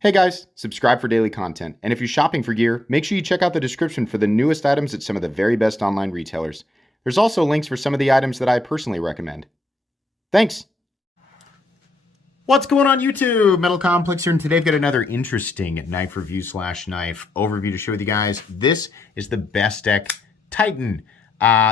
Hey guys, subscribe for daily content. And if you're shopping for gear, make sure you check out the description for the newest items at some of the very best online retailers. There's also links for some of the items that I personally recommend. Thanks! What's going on YouTube? Metal Complex here, and today I've got another interesting knife review slash knife overview to show with you guys. This is the Bestech Titan,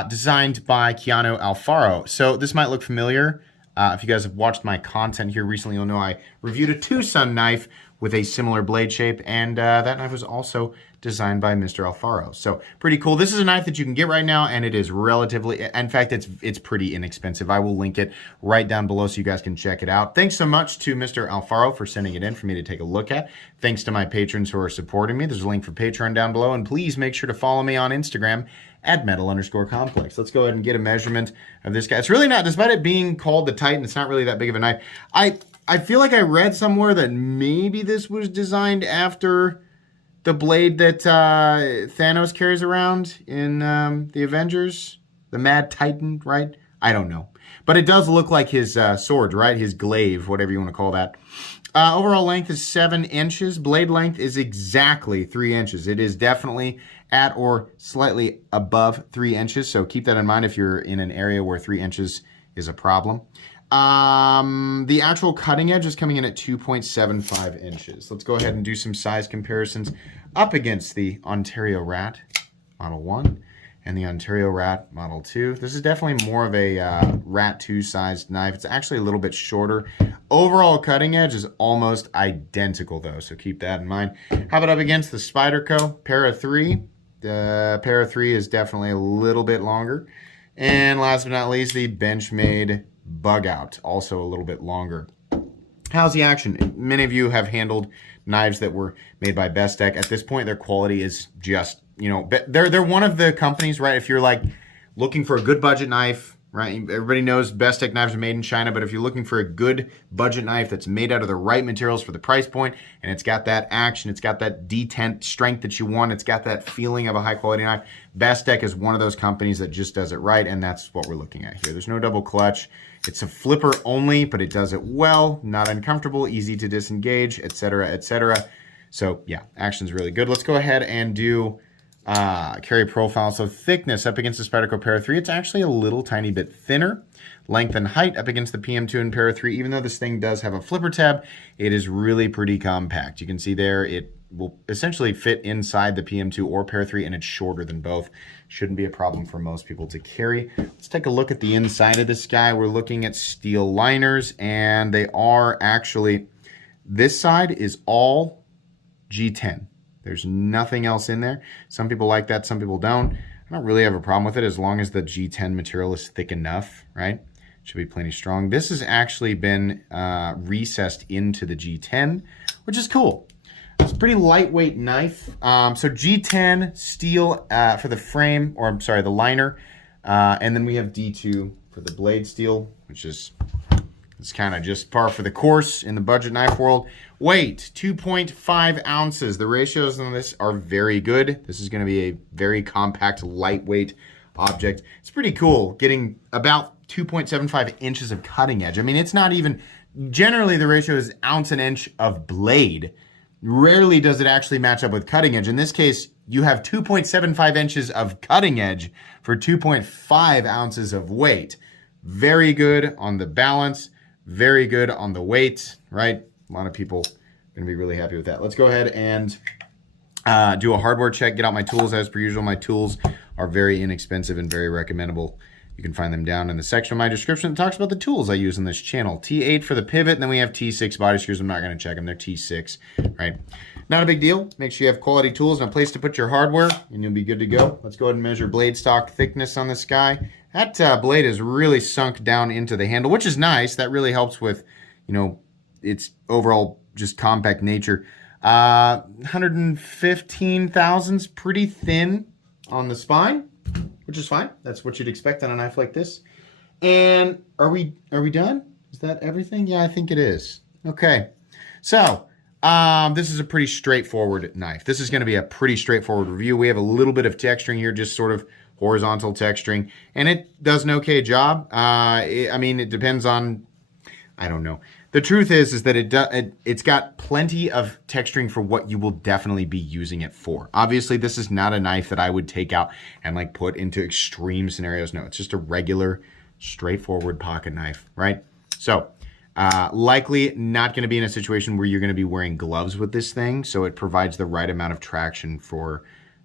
designed by Keanu Alfaro. So this might look familiar. If you guys have watched my content here recently, you'll know I reviewed a Tucson knife with a similar blade shape, and that knife was also designed by Mr. Alfaro. So pretty cool. This is a knife that you can get right now, and it is relatively, in fact, it's pretty inexpensive. I will link it right down below so you guys can check it out. Thanks so much to Mr. Alfaro for sending it in for me to take a look at. Thanks to my patrons who are supporting me. There's a link for Patreon down below, and please make sure to follow me on Instagram at metal_complex. Let's go ahead and get a measurement of this guy. It's really not, despite it being called the Titan, it's not really that big of a knife. I feel like I read somewhere that maybe this was designed after the blade that Thanos carries around in the Avengers, the Mad Titan, right? I don't know. But it does look like his sword, right? His glaive, whatever you want to call that. Overall length is 7 inches. Blade length is exactly 3 inches. It is definitely at or slightly above 3 inches. So keep that in mind if you're in an area where 3 inches is a problem. The actual cutting edge is coming in at 2.75 inches. Let's go ahead and do some size comparisons up against the Ontario Rat Model 1 and the Ontario Rat Model 2. This is definitely more of a Rat 2 sized knife. It's actually a little bit shorter. Overall cutting edge is almost identical though, so keep that in mind. How about up against the Spyderco Para 3? The Para 3 is definitely a little bit longer. And last but not least, the Benchmade Bug Out, also a little bit longer. How's the action? Many of you have handled knives that were made by Bestech. At this point, their quality is just, you know, they're one of the companies, right? If you're like looking for a good budget knife, right? Everybody knows Bestech knives are made in China, but if you're looking for a good budget knife that's made out of the right materials for the price point, and it's got that action, it's got that detent strength that you want, it's got that feeling of a high quality knife, Bestech is one of those companies that just does it right, and that's what we're looking at here. There's no double clutch. It's a flipper only, but it does it well, not uncomfortable, easy to disengage, etc., etc. So yeah, action's really good. Let's go ahead and do carry profile. So thickness up against the Spyderco Para 3, it's actually a little tiny bit thinner. Length and height up against the PM2 and Para 3, even though this thing does have a flipper tab, it is really pretty compact. You can see there, it will essentially fit inside the PM2 or Para 3, and it's shorter than both. Shouldn't be a problem for most people to carry. Let's take a look at the inside of this guy. We're looking at steel liners, and they are actually, this side is all G10. There's nothing else in there. Some people like that, some people don't. I don't really have a problem with it as long as the G10 material is thick enough, right? Should be plenty strong. This has actually been recessed into the G10, which is cool. It's a pretty lightweight knife. So G10 steel for the frame, or I'm sorry, the liner. And then we have D2 for the blade steel, which is it's kind of just par for the course in the budget knife world. Weight, 2.5 ounces. The ratios on this are very good. This is going to be a very compact, lightweight object. It's pretty cool getting about 2.75 inches of cutting edge. I mean, it's not even, generally the ratio is ounce an inch of blade. Rarely does it actually match up with cutting edge. In this case, you have 2.75 inches of cutting edge for 2.5 ounces of weight. Very good on the balance, very good on the weight, right? A lot of people are going to be really happy with that. Let's go ahead and do a hardware check, get out my tools as per usual. My tools are very inexpensive and very recommendable. You can find them down in the section of my description that talks about the tools I use on this channel. T8 for the pivot, and then we have T6 body screws. I'm not going to check them. They're T6, right? Not a big deal. Make sure you have quality tools and a place to put your hardware, and you'll be good to go. Let's go ahead and measure blade stock thickness on this guy. That blade is really sunk down into the handle, which is nice. That really helps with, you know, its overall just compact nature. 115 thousandths, pretty thin on the spine, which is fine. That's what you'd expect on a knife like this. And are we done? Is that everything? Yeah, I think it is. Okay. So, this is a pretty straightforward knife. This is going to be a pretty straightforward review. We have a little bit of texturing here, just sort of horizontal texturing, and it does an okay job. I mean, it depends on, I don't know. The truth is that it's got plenty of texturing for what you will definitely be using it for. Obviously, this is not a knife that I would take out and like put into extreme scenarios. No, it's just a regular, straightforward pocket knife, right? So, likely not going to be in a situation where you're going to be wearing gloves with this thing, so it provides the right amount of traction for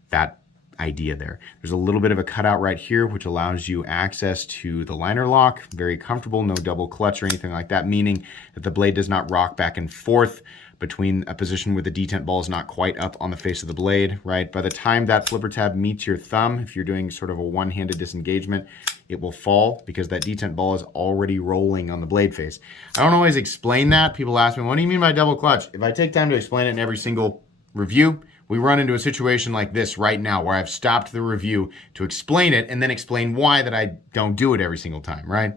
that idea there. There's a little bit of a cutout right here, which allows you access to the liner lock. Very comfortable, no double clutch or anything like that, meaning that the blade does not rock back and forth between a position where the detent ball is not quite up on the face of the blade, right? By the time that flipper tab meets your thumb, if you're doing sort of a one-handed disengagement, it will fall because that detent ball is already rolling on the blade face. I don't always explain that. People ask me, what do you mean by double clutch? If I take time to explain it in every single review, we run into a situation like this right now where I've stopped the review to explain it and then explain why that I don't do it every single time, right?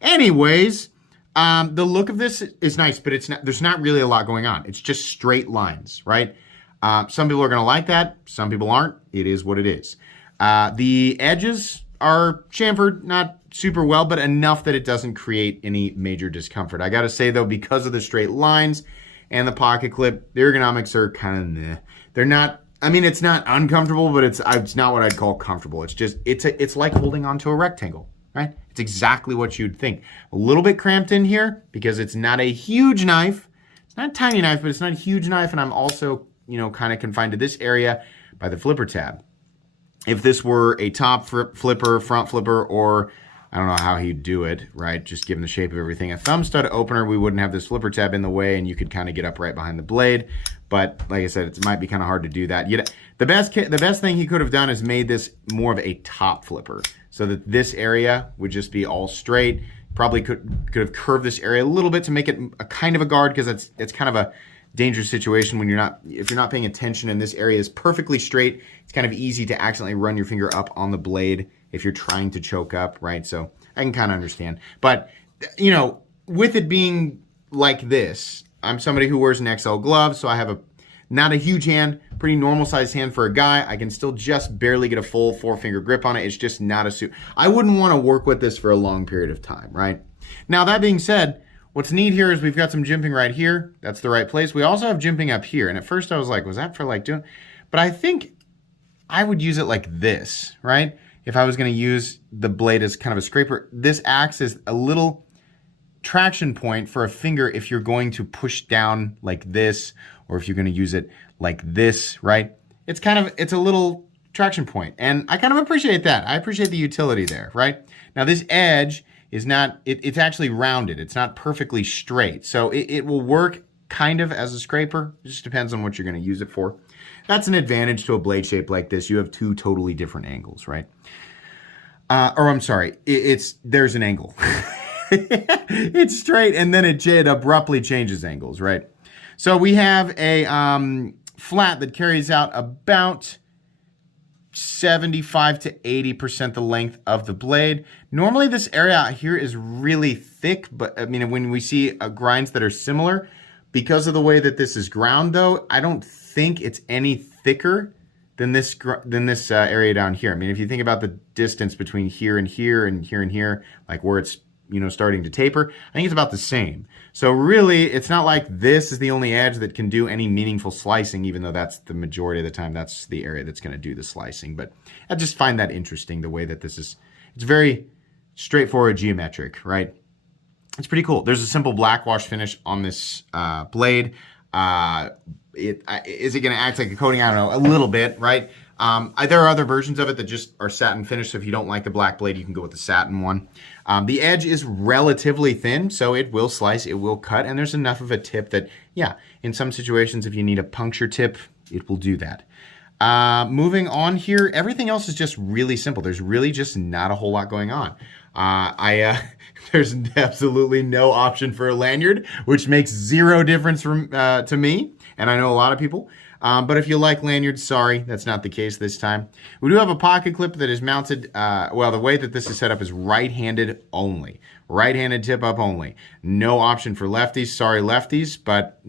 Anyways, the look of this is nice, but there's not really a lot going on. It's just straight lines, right? Some people are going to like that. Some people aren't. It is what it is. The edges are chamfered, not super well, but enough that it doesn't create any major discomfort. I got to say, though, because of the straight lines and the pocket clip, the ergonomics are kind of meh. They're not, I mean, it's not uncomfortable, but it's not what I'd call comfortable. It's just, it's like holding onto a rectangle, right? It's exactly what you'd think. A little bit cramped in here because it's not a huge knife. It's not a tiny knife, but it's not a huge knife. And I'm also, kind of confined to this area by the flipper tab. If this were a top flipper, front flipper, or I don't know how he'd do it, right? Just given the shape of everything. A thumb stud opener, we wouldn't have this flipper tab in the way, and you could kind of get up right behind the blade. But like I said, it might be kind of hard to do that. The best thing he could have done is made this more of a top flipper, so that this area would just be all straight. Probably could have curved this area a little bit to make it a kind of a guard, because it's kind of a dangerous situation when if you're not paying attention and this area is perfectly straight. It's kind of easy to accidentally run your finger up on the blade if you're trying to choke up, right? So I can kind of understand. But, with it being like this, I'm somebody who wears an XL glove, so I have not a huge hand, pretty normal sized hand for a guy. I can still just barely get a full 4-finger grip on it. It's just not a suit. I wouldn't want to work with this for a long period of time, right? Now, that being said, what's neat here is we've got some jimping right here. That's the right place. We also have jimping up here. And at first I was like, was that for like doing? But I think I would use it like this, right? If I was going to use the blade as kind of a scraper, this acts as a little traction point for a finger if you're going to push down like this, or if you're going to use it like this, right? It's a little traction point. And I kind of appreciate that. I appreciate the utility there, right? Now this edge is not, it's actually rounded. It's not perfectly straight. So it will work kind of as a scraper. It just depends on what you're going to use it for. That's an advantage to a blade shape like this. You have two totally different angles, right? Or I'm sorry, there's an angle. It's straight and then it abruptly changes angles, right? So we have a flat that carries out about 75 to 80% the length of the blade. Normally this area out here is really thick, but I mean, when we see grinds that are similar, because of the way that this is ground though, I don't think it's any thicker than this area down here. I mean, if you think about the distance between here and here and here and here, like where it's, starting to taper, I think it's about the same. So really, it's not like this is the only edge that can do any meaningful slicing, even though that's the majority of the time, that's the area that's gonna do the slicing. But I just find that interesting, the way that it's very straightforward geometric, right? It's pretty cool. There's a simple black wash finish on this blade. Is it going to act like a coating? I don't know, a little bit, right? There are other versions of it that just are satin finished, so if you don't like the black blade, you can go with the satin one. The edge is relatively thin, so it will slice, it will cut, and there's enough of a tip that, yeah, in some situations, if you need a puncture tip, it will do that. Moving on here, everything else is just really simple. There's really just not a whole lot going on. There's absolutely no option for a lanyard, which makes zero difference to me, and I know a lot of people. But if you like lanyards, sorry, that's not the case this time. We do have a pocket clip that is mounted, well, the way that this is set up is right-handed only. Right-handed tip up only. No option for lefties, sorry lefties, but,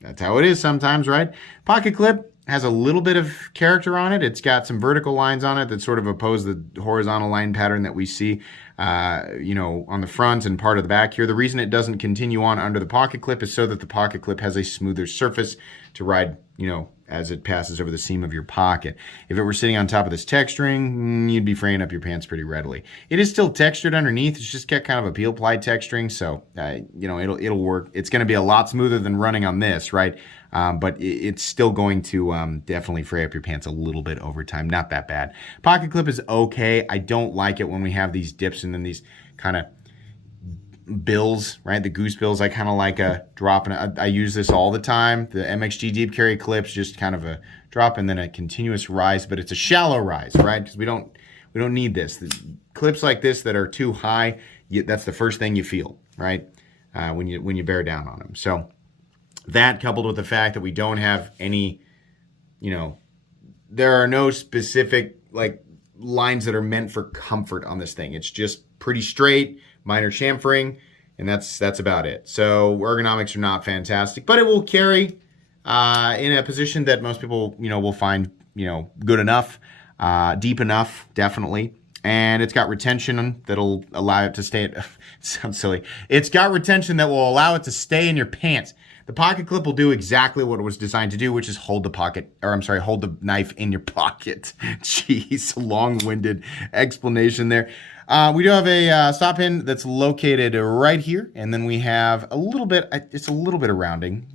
that's how it is sometimes, right? Pocket clip has a little bit of character on it. It's got some vertical lines on it that sort of oppose the horizontal line pattern that we see. you know, on the front and part of the back here. The reason it doesn't continue on under the pocket clip is so that the pocket clip has a smoother surface to ride, you know, as it passes over the seam of your pocket. If it were sitting on top of this texturing, you'd be fraying up your pants pretty readily. It is still textured underneath. It's just got kind of a peel ply texturing, so you know, it'll work. It's going to be a lot smoother than running on this, right? But it's still going to definitely fray up your pants a little bit over time. Not that bad. Pocket clip is okay. I don't like it when we have these dips and then these kind of bills, right? The goose bills, I kind of like a drop. And I use this all the time. The MXG deep carry clips, just kind of a drop and then a continuous rise, but it's a shallow rise, right? Because we don't need this. The clips like this that are too high, that's the first thing you feel, right? When you bear down on them. So that, coupled with the fact that we don't have any, you know, there are no specific like lines that are meant for comfort on this thing. It's just pretty straight, minor chamfering, and that's about it. So ergonomics are not fantastic, but it will carry in a position that most people, you know, will find, you know, good enough, deep enough, definitely. And it's got retention that'll allow it to stay. It sounds silly. It's got retention that will allow it to stay in your pants. The pocket clip will do exactly what it was designed to do, which is hold the knife in your pocket. Jeez, long-winded explanation there. We do have a stop pin that's located right here, and then we have a little bit, it's a little bit of rounding,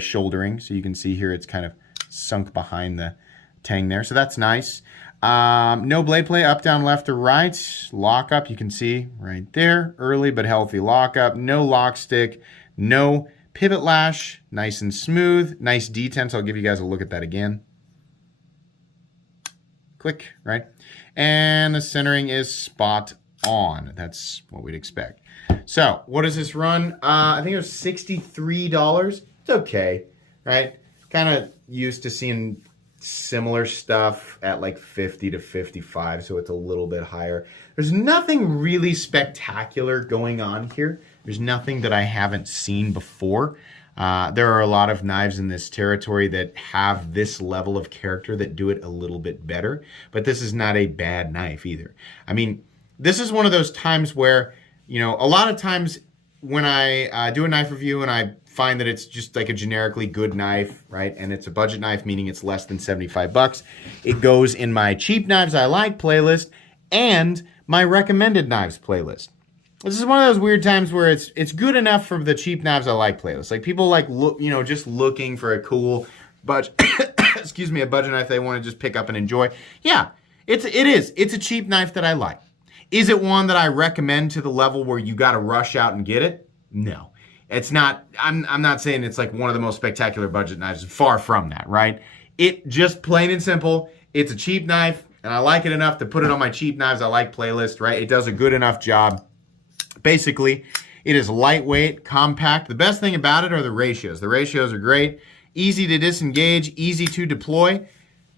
shouldering. So you can see here it's kind of sunk behind the tang there, so that's nice. No blade play, up, down, left, or right. Lockup, you can see right there, early but healthy lockup. No lock stick, no pivot lash, nice and smooth, nice detent. I'll give you guys a look at that again. Click, right? And the centering is spot on. That's what we'd expect. So what does this run? I think it was $63. It's okay, right? Kind of used to seeing similar stuff at like 50 to 55, so it's a little bit higher. There's nothing really spectacular going on here. There's nothing that I haven't seen before. There are a lot of knives in this territory that have this level of character that do it a little bit better, but this is not a bad knife either. I mean, this is one of those times where, you know, a lot of times when I do a knife review and I find that it's just like a generically good knife, right? And it's a budget knife, meaning it's less than 75 bucks. It goes in my cheap knives I like playlist and my recommended knives playlist. This is one of those weird times where it's good enough for the cheap knives I like playlist. Like people like just looking for a cool budget, excuse me, a budget knife they want to just pick up and enjoy. Yeah, it is. It's a cheap knife that I like. Is it one that I recommend to the level where you got to rush out and get it? No. It's not, I'm not saying it's like one of the most spectacular budget knives. Far from that, right? It just plain and simple, it's a cheap knife, and I like it enough to put it on my cheap knives I like playlist, right? It does a good enough job. Basically, it is lightweight, compact. The best thing about it are the ratios. The ratios are great. Easy to disengage, easy to deploy.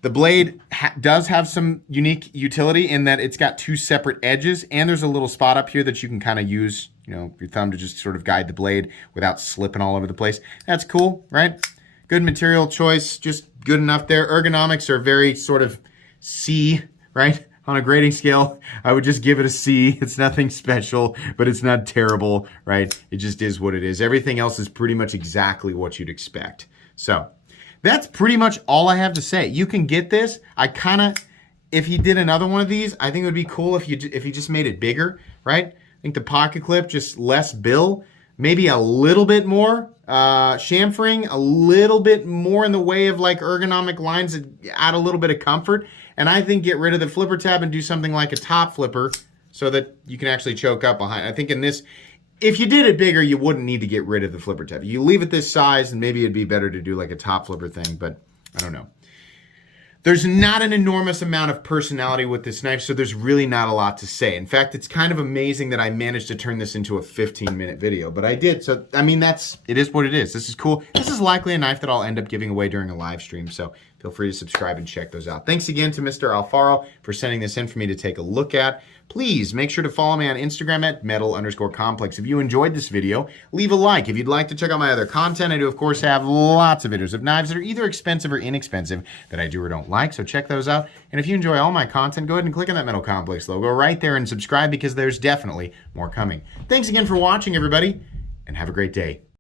The blade does have some unique utility in that it's got two separate edges, and there's a little spot up here that you can kind of use, your thumb to just sort of guide the blade without slipping all over the place. That's cool, right? Good material choice, just good enough there. Ergonomics are very sort of C, right? On a grading scale, I would just give it a C. It's nothing special, but it's not terrible, right? It just is what it is. Everything else is pretty much exactly what you'd expect. So that's pretty much all I have to say. You can get this. If he did another one of these, I think it would be cool if he just made it bigger, right? I think the pocket clip, just less bill, maybe a little bit more chamfering, a little bit more in the way of like ergonomic lines that add a little bit of comfort. And I think get rid of the flipper tab and do something like a top flipper so that you can actually choke up behind. I think in this, if you did it bigger, you wouldn't need to get rid of the flipper tab. You leave it this size and maybe it'd be better to do like a top flipper thing, but I don't know. There's not an enormous amount of personality with this knife, so there's really not a lot to say. In fact, it's kind of amazing that I managed to turn this into a 15-minute video, but I did. So, I mean, it is what it is. This is cool. This is likely a knife that I'll end up giving away during a live stream, so feel free to subscribe and check those out. Thanks again to Mr. Alfaro for sending this in for me to take a look at. Please make sure to follow me on Instagram at metal_complex. If you enjoyed this video, leave a like. If you'd like to check out my other content, I do, of course, have lots of videos of knives that are either expensive or inexpensive that I do or don't like, so check those out. And if you enjoy all my content, go ahead and click on that Metal Complex logo right there and subscribe because there's definitely more coming. Thanks again for watching, everybody, and have a great day.